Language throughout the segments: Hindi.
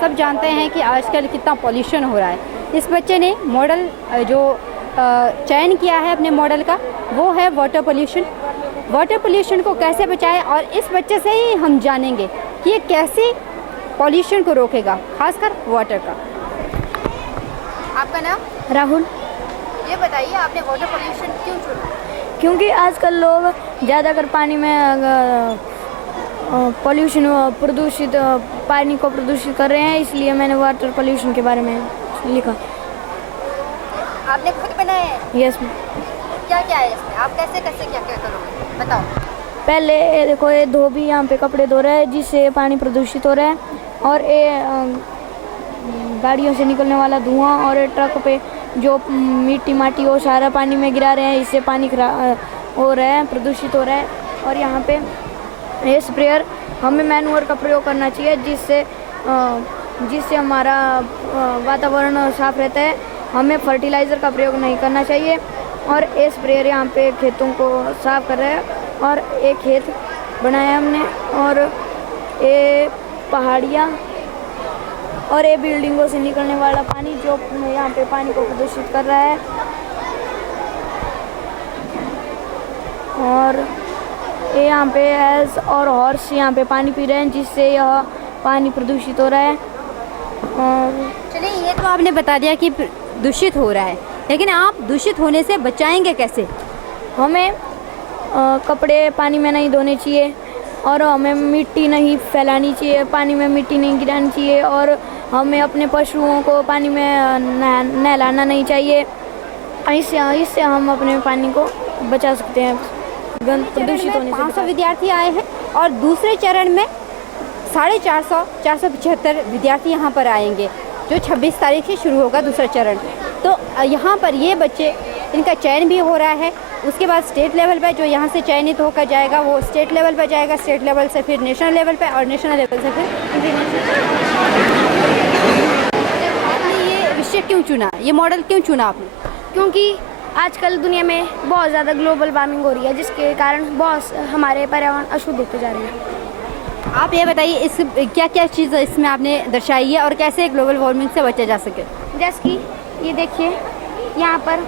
सब जानते हैं कि आजकल कितना पॉल्यूशन हो रहा है। इस बच्चे ने मॉडल जो चयन किया है अपने मॉडल का, वो है वाटर पोल्यूशन। वाटर पोल्यूशन को कैसे बचाएं, और इस बच्चे से ही हम जानेंगे कि ये कैसे पॉल्यूशन को रोकेगा, खासकर वाटर का। आपका नाम? राहुल। ये बताइए, आपने वाटर पोल्यूशन क्यों चुना? क्योंकि आजकल लोग ज़्यादातर पानी में पोल्यूशन प्रदूषित पानी को प्रदूषित कर रहे हैं, इसलिए मैंने वाटर पोल्यूशन के बारे में लिखा। आपने खुद बनाया है? यस। क्या क्या है इसमें? आप कैसे कैसे क्या क्या करोगे, बताओ। पहले ये देखो, ये धोबी यहाँ पे कपड़े धो रहा है जिससे पानी प्रदूषित हो रहा है, और ये गाड़ियों से निकलने वाला धुआं और ये ट्रक पे जो मिट्टी माटी वो सारा पानी में गिरा रहे हैं, इससे पानी खराब हो रहा है, प्रदूषित हो रहा है। और यहाँ पे ये स्प्रेयर, हमें मैनुअर का प्रयोग करना चाहिए जिससे हमारा वातावरण साफ रहता है। हमें फर्टिलाइज़र का प्रयोग नहीं करना चाहिए। और ये स्प्रेयर यहाँ पे खेतों को साफ कर रहा है, और एक खेत बनाया हमने, और ये पहाड़ियाँ और ये बिल्डिंगों से निकलने वाला पानी जो यहाँ पे पानी को प्रदूषित कर रहा है। और ये यहाँ पे एल्स और हॉर्स यहाँ पे पानी पी रहे हैं, जिससे यह पानी प्रदूषित हो रहा है। और चलिए, ये तो आपने बता दिया कि दूषित हो रहा है, लेकिन आप दूषित होने से बचाएंगे कैसे? हमें कपड़े पानी में नहीं धोने चाहिए, और हमें मिट्टी नहीं फैलानी चाहिए, पानी में मिट्टी नहीं गिरानी चाहिए, और हमें अपने पशुओं को पानी में नहलाना नहीं चाहिए। इससे हम अपने पानी को बचा सकते हैं प्रदूषित होने से। 500 विद्यार्थी आए हैं, और दूसरे चरण में 450 विद्यार्थी यहाँ पर आएंगे, जो 26 तारीख से शुरू होगा दूसरा चरण। तो यहाँ पर ये बच्चे, इनका चयन भी हो रहा है। उसके बाद स्टेट लेवल पे जो यहाँ से चयनित होकर जाएगा वो स्टेट लेवल पे जाएगा, स्टेट लेवल से फिर नेशनल लेवल पे, और नेशनल लेवल से फिर इंटरनेशनल। आपने ये विषय क्यों चुना, ये मॉडल क्यों चुना आपने? क्योंकि आजकल दुनिया में बहुत ज़्यादा ग्लोबल वार्मिंग हो रही है, जिसके कारण बहुत हमारे पर्यावरण अशुद्ध होते जा रहे हैं। आप ये बताइए, इस क्या क्या चीज़ इसमें आपने दर्शाई है, और कैसे ग्लोबल वार्मिंग से बचा जा सके? जैसे कि ये देखिए, यहाँ पर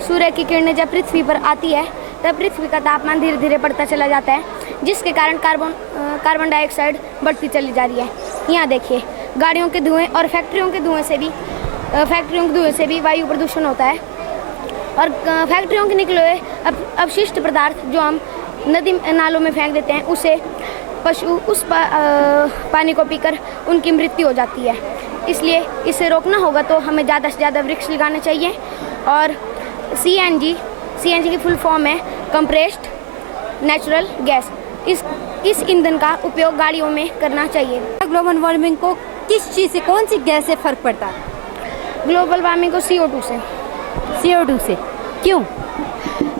सूर्य की किरणें जब पृथ्वी पर आती है तब पृथ्वी का तापमान धीरे धीरे बढ़ता चला जाता है, जिसके कारण कार्बन डाइऑक्साइड बढ़ती चली जा रही है। यहाँ देखिए, गाड़ियों के धुएं और फैक्ट्रियों के धुएं से भी वायु प्रदूषण होता है। और फैक्ट्रियों के निकले हुए अपशिष्ट पदार्थ जो हम नदी नालों में फेंक देते हैं, उससे पशु उस पानी को पीकर उनकी मृत्यु हो जाती है। इसलिए इसे रोकना होगा तो हमें ज़्यादा से ज़्यादा वृक्ष लगाने चाहिए। और CNG की फुल फॉर्म है कंप्रेस्ड नेचुरल गैस। इस ईंधन का उपयोग गाड़ियों में करना चाहिए। ग्लोबल वार्मिंग को किस चीज़ से, कौन सी गैस से फ़र्क पड़ता है? ग्लोबल वार्मिंग को CO2 से। CO2 से क्यों?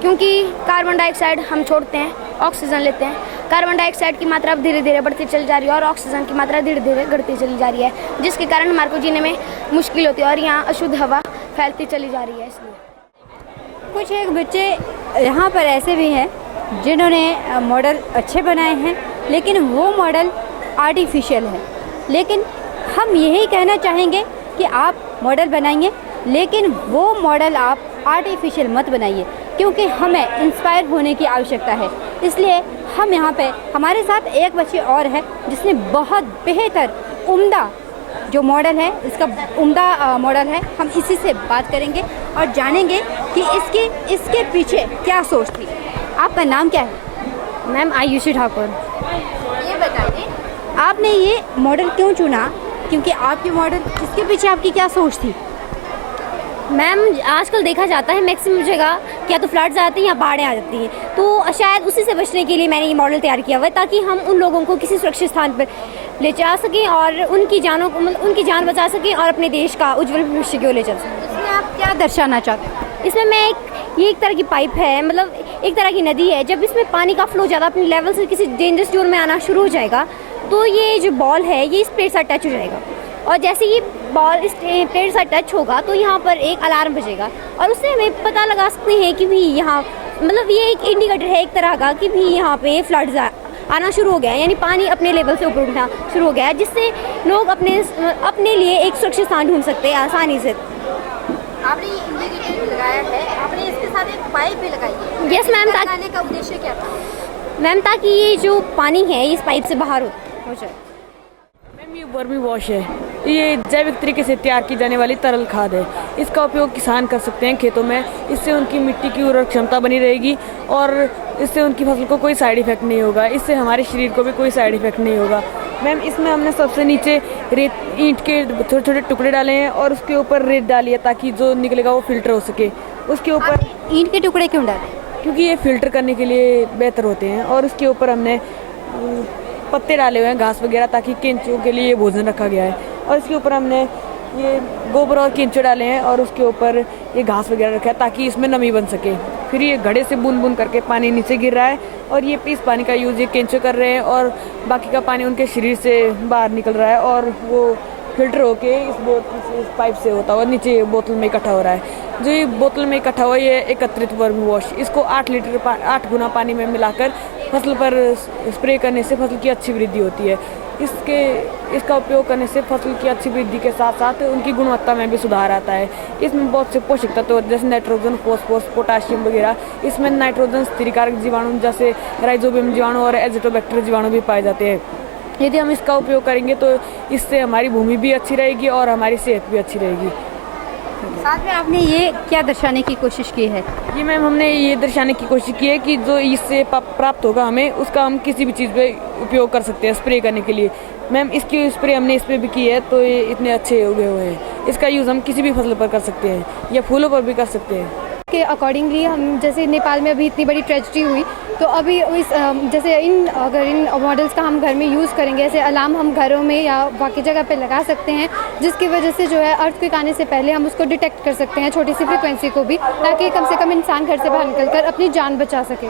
क्योंकि कार्बन डाइऑक्साइड हम छोड़ते हैं, ऑक्सीजन लेते हैं। कार्बन डाइऑक्साइड की मात्रा अब धीरे धीरे बढ़ती चली जा रही है, और ऑक्सीजन की मात्रा धीरे धीरे घटती चली जा रही है, जिसके कारण हमारे को जीने में मुश्किल होती है, और यहाँ अशुद्ध हवा फैलती चली जा रही है। इसलिए कुछ एक बच्चे यहाँ पर ऐसे भी हैं जिन्होंने मॉडल अच्छे बनाए हैं, लेकिन वो मॉडल आर्टिफिशियल है। लेकिन हम यही कहना चाहेंगे कि आप मॉडल बनाइए, लेकिन वो मॉडल आप आर्टिफिशियल मत बनाइए, क्योंकि हमें इंस्पायर होने की आवश्यकता है। इसलिए हम यहाँ पे, हमारे साथ एक बच्ची और है जिसने बहुत बेहतर उम्दा जो मॉडल है, इसका उम्दा मॉडल है। हम इसी से बात करेंगे और जानेंगे कि इसके पीछे क्या सोच थी। आपका नाम क्या है? मैम आयुषी ठाकुर। ये बताइए, आपने ये मॉडल क्यों चुना, क्योंकि आपकी मॉडल, इसके पीछे आपकी क्या सोच थी? मैम, आजकल देखा जाता है मैक्सिमम जगह क्या तो फ्लड्स आते हैं या बाढ़ें आ जाती हैं, तो शायद उसी से बचने के लिए मैंने ये मॉडल तैयार किया हुआ है, ताकि हम उन लोगों को किसी सुरक्षित स्थान पर ले जा सकें और उनकी जान बचा सकें और अपने देश का उज्जवल भविष्य की ओर ले चल सकें। इसमें आप क्या दर्शाना चाहते हैं? इसमें ये एक तरह की पाइप है, मतलब एक तरह की नदी है। जब इसमें पानी का फ्लो ज़्यादा अपने लेवल से किसी डेंजरस जोन में आना शुरू हो जाएगा, तो ये जो बॉल है ये इस प्लेट से टच हो जाएगा, और जैसे ये बॉल इस प्लेट से टच होगा तो यहाँ पर एक अलार्म बजेगा, और उससे हमें पता लगा सकते हैं कि भी यहाँ, मतलब ये एक इंडिकेटर है एक तरह का कि भी यहाँ पे फ्लड्स आना शुरू हो गया है, यानी पानी अपने लेवल से ऊपर उठना शुरू हो गया है, जिससे लोग अपने लिए एक सुरक्षित स्थान ढूंढ सकते हैं आसानी से। आपने ये इंडिकेटर लगाया है, आपने इसके साथ एक पाइप भी लगाई है। यस मैम, लगाने का उद्देश्य क्या था? मैम ताकि ये जो पानी है इस पाइप से बाहर हो जाए। मैम ये वर्मी वॉश है, ये जैविक तरीके से तैयार की जाने वाली तरल खाद है। इसका उपयोग किसान कर सकते हैं खेतों में। इससे उनकी मिट्टी की उर्वरक क्षमता बनी रहेगी और इससे उनकी फसल को कोई साइड इफेक्ट नहीं होगा। इससे हमारे शरीर को भी कोई साइड इफेक्ट नहीं होगा। मैम इसमें हमने सबसे नीचे ईंट के छोटे छोटे टुकड़े डाले हैं और उसके ऊपर रेत डाली है ताकि जो निकलेगा वो फिल्टर हो सके। उसके ऊपर ईंट के टुकड़े क्यों डाले? क्योंकि ये फिल्टर करने के लिए बेहतर होते हैं। और उसके ऊपर हमने पत्ते डाले हुए हैं, घास वगैरह, ताकि केंचुओं के लिए भोजन रखा गया है। और इसके ऊपर हमने ये गोबर और केंचुए डाले हैं और उसके ऊपर ये घास वगैरह रखा है ताकि इसमें नमी बन सके। फिर ये घड़े से बूंद बूंद करके पानी नीचे गिर रहा है और ये इस पानी का यूज़ ये केंचुए कर रहे हैं और बाकी का पानी उनके शरीर से बाहर निकल रहा है और वो फिल्टर होके इस पाइप से होता हुआ नीचे बोतल में इकट्ठा हो रहा है। जो ये बोतल में इकट्ठा हुआ ये एकत्रित वर्मी वॉश, इसको 8 गुना पानी में मिलाकर फसल पर स्प्रे करने से फसल की अच्छी वृद्धि होती है। इसका उपयोग करने से फसल की अच्छी वृद्धि के साथ साथ उनकी गुणवत्ता में भी सुधार आता है। इसमें बहुत से पोषक तत्व होते हैं जैसे नाइट्रोजन, फॉस्फोरस, पोटाशियम वगैरह। इसमें नाइट्रोजन स्थिरीकारक जीवाणु जैसे राइजोबियम जीवाणु और एजिटोबैक्टर जीवाणु भी पाए जाते हैं। यदि हम इसका उपयोग करेंगे तो इससे हमारी भूमि भी अच्छी रहेगी और हमारी सेहत भी अच्छी रहेगी। साथ में आपने ये क्या दर्शाने की कोशिश की है? ये मैम हमने ये दर्शाने की कोशिश की है कि जो इससे प्राप्त होगा हमें, उसका हम किसी भी चीज़ पे उपयोग कर सकते हैं स्प्रे करने के लिए। मैम इसकी स्प्रे हमने इस पर भी की है तो ये इतने अच्छे उगे हुए हैं। इसका यूज़ हम किसी भी फसल पर कर सकते हैं या फूलों पर भी कर सकते हैं। के अकॉर्डिंगली हम जैसे नेपाल में अभी इतनी बड़ी ट्रेजेडी हुई तो अभी जैसे अगर इन मॉडल्स का हम घर में यूज़ करेंगे, ऐसे अलार्म हम घरों में या बाकी जगह पे लगा सकते हैं जिसकी वजह से जो है अर्थक्वेक आने से पहले हम उसको डिटेक्ट कर सकते हैं, छोटी सी फ्रिक्वेंसी को भी, ताकि कम से कम इंसान घर से बाहर निकलकर अपनी जान बचा सके।